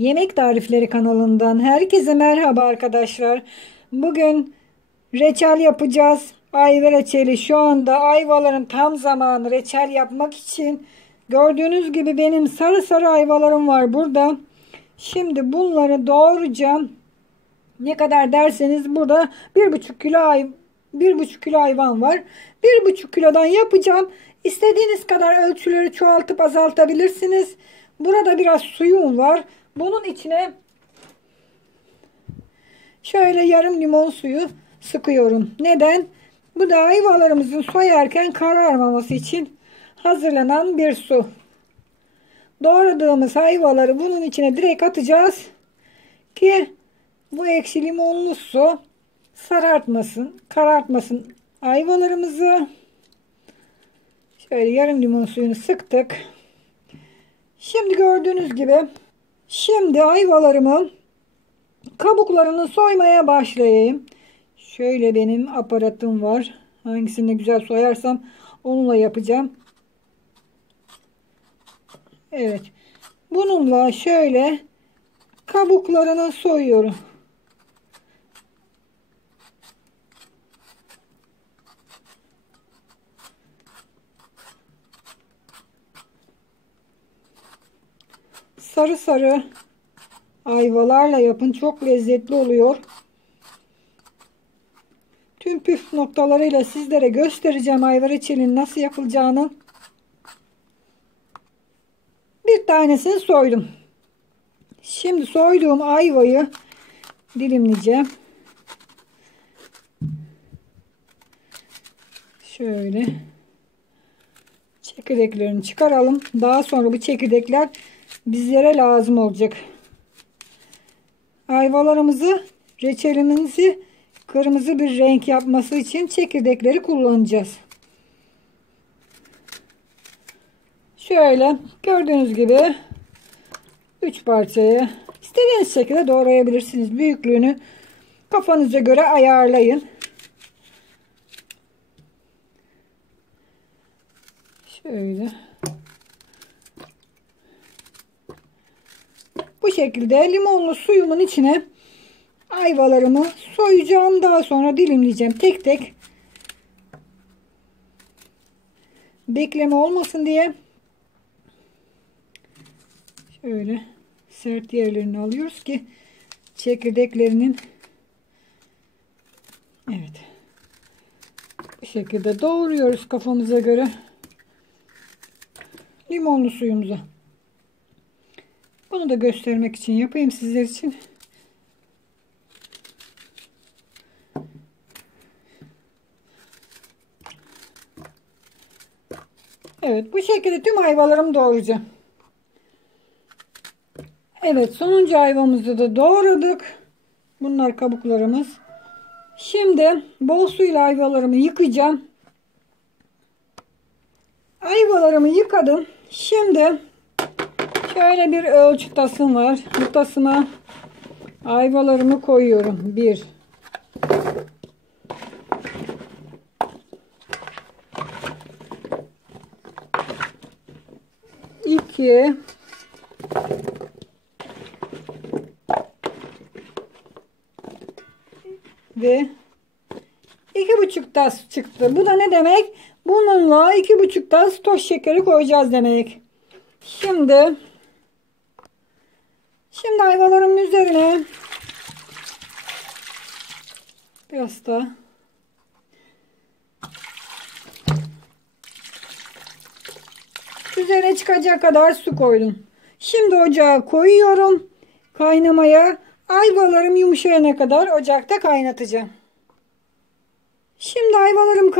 Yemek Tarifleri kanalından herkese merhaba arkadaşlar. Bugün reçel yapacağız. Ayva reçeli. Şu anda ayvaların tam zamanı reçel yapmak için. Gördüğünüz gibi benim sarı sarı ayvalarım var burada. Şimdi bunları doğrayacağım. Ne kadar derseniz burada 1,5 kilo hayvan var. 1,5 kilodan yapacağım. İstediğiniz kadar ölçüleri çoğaltıp azaltabilirsiniz. Burada biraz suyum var. Bunun içine şöyle yarım limon suyu sıkıyorum. Neden? Bu da ayvalarımızın soyarken kararmaması için hazırlanan bir su. Doğradığımız ayvaları bunun içine direkt atacağız ki bu ekşi limonlu su sarartmasın, karartmasın ayvalarımızı. Şöyle yarım limon suyunu sıktık. Şimdi gördüğünüz gibi ayvalarımı kabuklarını soymaya başlayayım. Şöyle benim aparatım var. Hangisini güzel soyarsam onunla yapacağım. Evet. Bununla şöyle kabuklarını soyuyorum. Sarı sarı ayvalarla yapın. Çok lezzetli oluyor. Tüm püf noktalarıyla sizlere göstereceğim ayva reçelinin nasıl yapılacağını. Bir tanesini soydum. Şimdi soyduğum ayvayı dilimleyeceğim. Şöyle çekirdeklerini çıkaralım. Daha sonra bu çekirdekler bizlere lazım olacak. Ayvalarımızı, reçelimizi kırmızı bir renk yapması için çekirdekleri kullanacağız. Şöyle gördüğünüz gibi 3 parçaya istediğiniz şekilde doğrayabilirsiniz. Büyüklüğünü kafanıza göre ayarlayın. Şöyle. Bu şekilde limonlu suyumun içine ayvalarımı soyacağım. Daha sonra dilimleyeceğim. Tek tek. Bekleme olmasın diye. Şöyle sert yerlerini alıyoruz ki çekirdeklerinin, evet, bu şekilde doğruyoruz kafamıza göre limonlu suyumuza. Bunu da göstermek için yapayım sizler için. Evet, bu şekilde tüm ayvalarımı doğrayacağım. Evet, sonuncu ayvamızı da doğradık. Bunlar kabuklarımız. Şimdi bol suyla ayvalarımı yıkayacağım. Ayvalarımı yıkadım. Şimdi şöyle bir ölçü tasım var. Bu tasıma ayvalarımı koyuyorum. 1 2 ve 2,5 tas çıktı. Bu da ne demek? Bununla 2,5 tas toz şekeri koyacağız demek. Şimdi ayvalarımın üzerine biraz da üzerine çıkacak kadar su koydum. Şimdi ocağa koyuyorum kaynamaya. Ayvalarım yumuşayana kadar ocakta kaynatacağım. Şimdi ayvalarım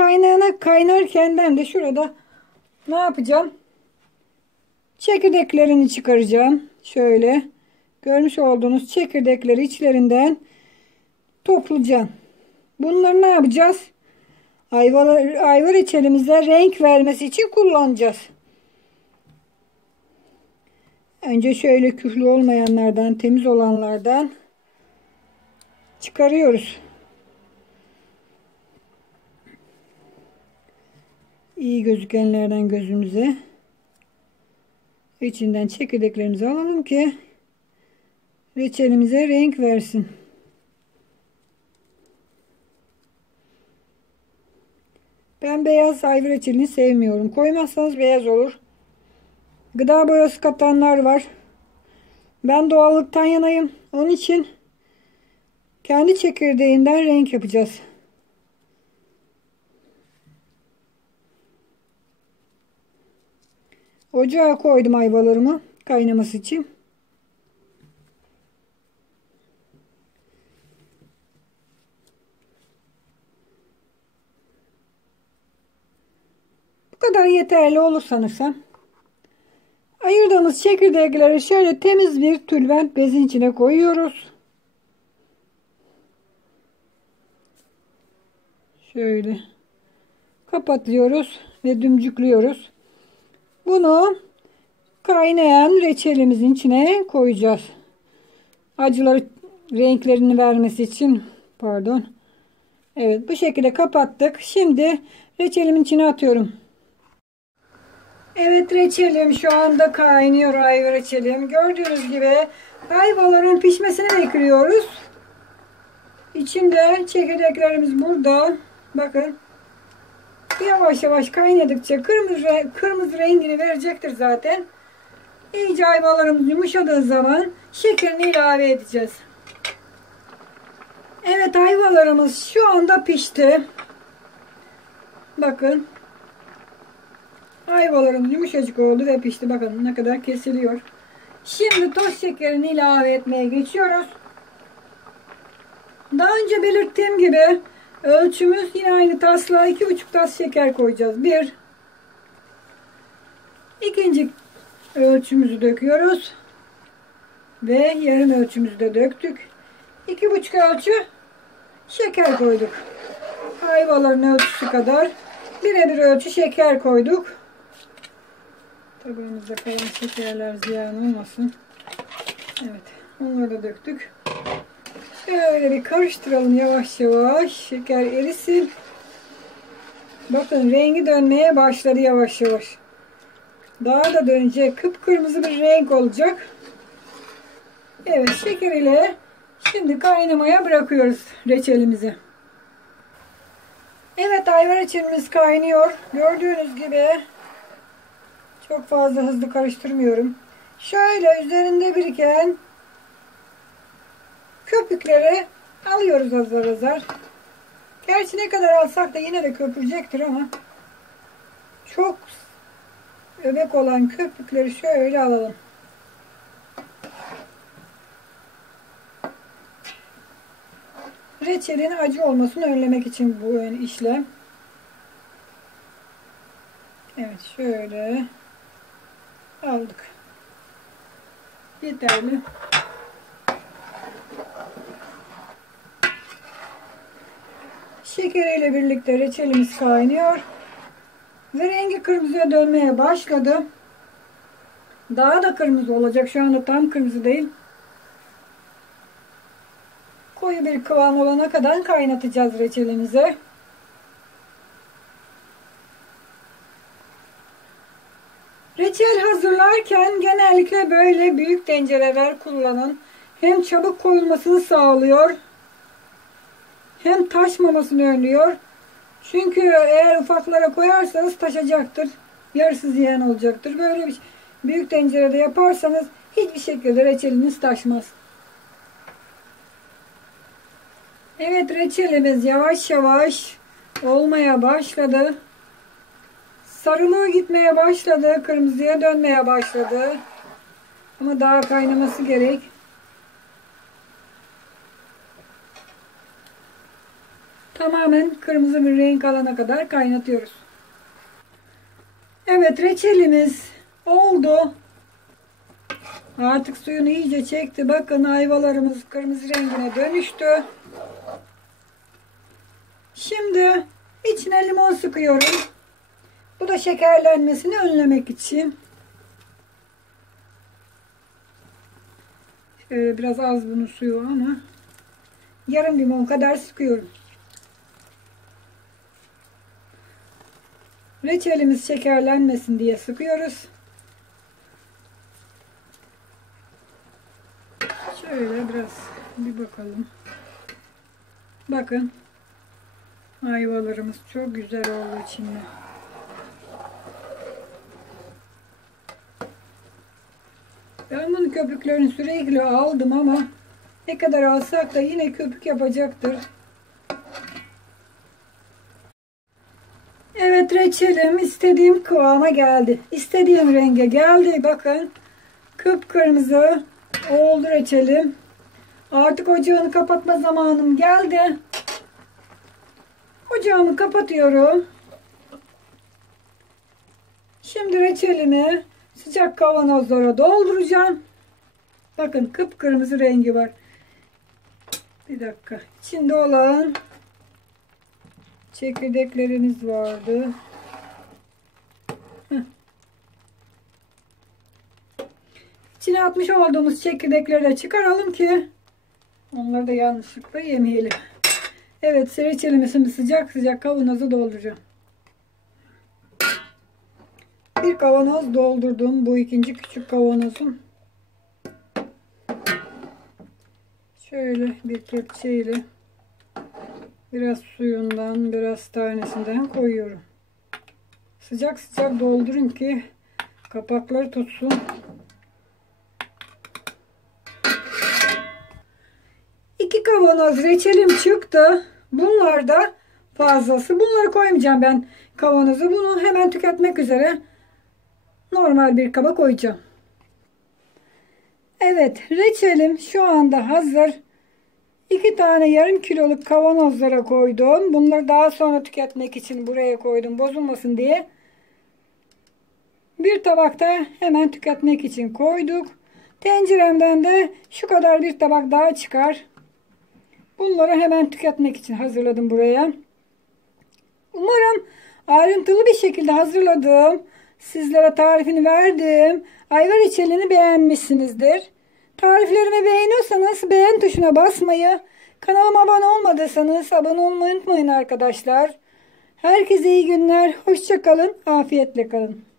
kaynarken ben de şurada ne yapacağım? Çekirdeklerini çıkaracağım. Şöyle görmüş olduğunuz çekirdekleri içlerinden toplayacağım. Bunları ne yapacağız? Ayva reçelimize renk vermesi için kullanacağız. Önce şöyle küflü olmayanlardan, temiz olanlardan çıkarıyoruz. İyi gözükenlerden gözümüze. İçinden çekirdeklerimizi alalım ki reçelimize renk versin. Ben beyaz ayva reçelini sevmiyorum. Koymazsanız beyaz olur. Gıda boyası katanlar var. Ben doğallıktan yanayım. Onun için kendi çekirdeğinden renk yapacağız. Ocağa koydum ayvalarımı kaynaması için. Bu kadar yeterli olur sanırsam. Ayırdığımız çekirdekleri şöyle temiz bir tülbent bezin içine koyuyoruz. Şöyle kapatıyoruz ve dümcüklüyoruz. Bunu kaynayan reçelimizin içine koyacağız. Acıları renklerini vermesi için, pardon. Evet, bu şekilde kapattık. Şimdi reçelimin içine atıyorum. Evet, reçelim şu anda kaynıyor, ayva reçelim. Gördüğünüz gibi ayvaların pişmesini bekliyoruz. İçinde çekirdeklerimiz burada. Bakın. Yavaş yavaş kaynadıkça kırmızı rengini verecektir zaten. İyice ayvalarımız yumuşadığı zaman şekerini ilave edeceğiz. Evet, ayvalarımız şu anda pişti. Bakın. Ayvalarımız yumuşacık oldu ve pişti. Bakın ne kadar kesiliyor. Şimdi toz şekerini ilave etmeye geçiyoruz. Daha önce belirttiğim gibi ölçümüz yine aynı tasla 2,5 tas şeker koyacağız. İkinci ölçümüzü döküyoruz. Ve yarım ölçümüzü de döktük. 2,5 ölçü şeker koyduk. Ayvaların ölçüsü kadar birebir ölçü şeker koyduk. Tabağımızda kalan şekerler ziyan olmasın. Evet, onları da döktük. Şöyle bir karıştıralım yavaş yavaş. Şeker erisin. Bakın rengi dönmeye başladı yavaş yavaş. Daha da dönecek. Kıpkırmızı bir renk olacak. Evet, şeker ile şimdi kaynamaya bırakıyoruz reçelimizi. Evet, ayva reçelimiz kaynıyor. Gördüğünüz gibi çok fazla hızlı karıştırmıyorum. Şöyle üzerinde biriken köpükleri alıyoruz azar azar. Gerçi ne kadar alsak da yine de köpürecektir ama çok öbek olan köpükleri şöyle alalım. Reçelin acı olmasını önlemek için bu işlem. Evet, şöyle aldık. Yeterli. Şekeriyle birlikte reçelimiz kaynıyor. Ve rengi kırmızıya dönmeye başladı. Daha da kırmızı olacak. Şu anda tam kırmızı değil. Koyu bir kıvam olana kadar kaynatacağız reçelimizi. Reçel hazırlarken genellikle böyle büyük tencereler kullanın. Hem çabuk koyulmasını sağlıyor, hem taşmamasını önlüyor. Çünkü eğer ufaklara koyarsanız taşacaktır. Yarısı ziyan olacaktır. Böyle bir büyük tencerede yaparsanız hiçbir şekilde reçeliniz taşmaz. Evet, reçelimiz yavaş yavaş olmaya başladı. Sarılığı gitmeye başladı. Kırmızıya dönmeye başladı. Ama daha kaynaması gerek. Tamamen kırmızı bir renk alana kadar kaynatıyoruz. Evet, reçelimiz oldu. Artık suyunu iyice çekti. Bakın ayvalarımız kırmızı rengine dönüştü. Şimdi içine limon sıkıyorum. Bu da şekerlenmesini önlemek için. Şöyle biraz az bunun suyu ama yarım limon kadar sıkıyorum. Reçelimiz şekerlenmesin diye sıkıyoruz. Şöyle biraz bir bakalım. Bakın. Ayvalarımız çok güzel oldu içinde. Ben bunun köpüklerini sürekli aldım ama ne kadar alsak da yine köpük yapacaktır. Evet, reçelim istediğim kıvama geldi. İstediğim renge geldi. Bakın kıpkırmızı oldu reçelim. Artık ocağını kapatma zamanım geldi. Ocağımı kapatıyorum. Şimdi reçelimi sıcak kavanozlara dolduracağım. Bakın kıpkırmızı rengi var. Bir dakika. İçinde olan çekirdeklerimiz vardı. İçine atmış olduğumuz çekirdekleri de çıkaralım ki onları da yanlışlıkla yemeyelim. Evet, reçelimi sıcak sıcak kavanoza dolduracağım. Bir kavanoz doldurdum. Bu ikinci küçük kavanozum. Şöyle bir kepçeyle biraz suyundan, biraz tanesinden koyuyorum. Sıcak sıcak doldurun ki kapakları tutsun. İki kavanoz reçelim çıktı. Bunlar da fazlası. Bunları koymayacağım ben kavanoza. Bunu hemen tüketmek üzere normal bir kaba koyacağım. Evet, reçelim şu anda hazır. 2 tane yarım kiloluk kavanozlara koydum. Bunları daha sonra tüketmek için buraya koydum, bozulmasın diye. Bir tabakta hemen tüketmek için koyduk. Tenceremden de şu kadar bir tabak daha çıkar. Bunları hemen tüketmek için hazırladım buraya. Umarım ayrıntılı bir şekilde hazırladım. Sizlere tarifini verdim. Ayva reçelini beğenmişsinizdir. Tariflerimi beğeniyorsanız beğen tuşuna basmayı, kanalıma abone olmadıysanız abone olmayı unutmayın arkadaşlar. Herkese iyi günler. Hoşça kalın. Afiyetle kalın.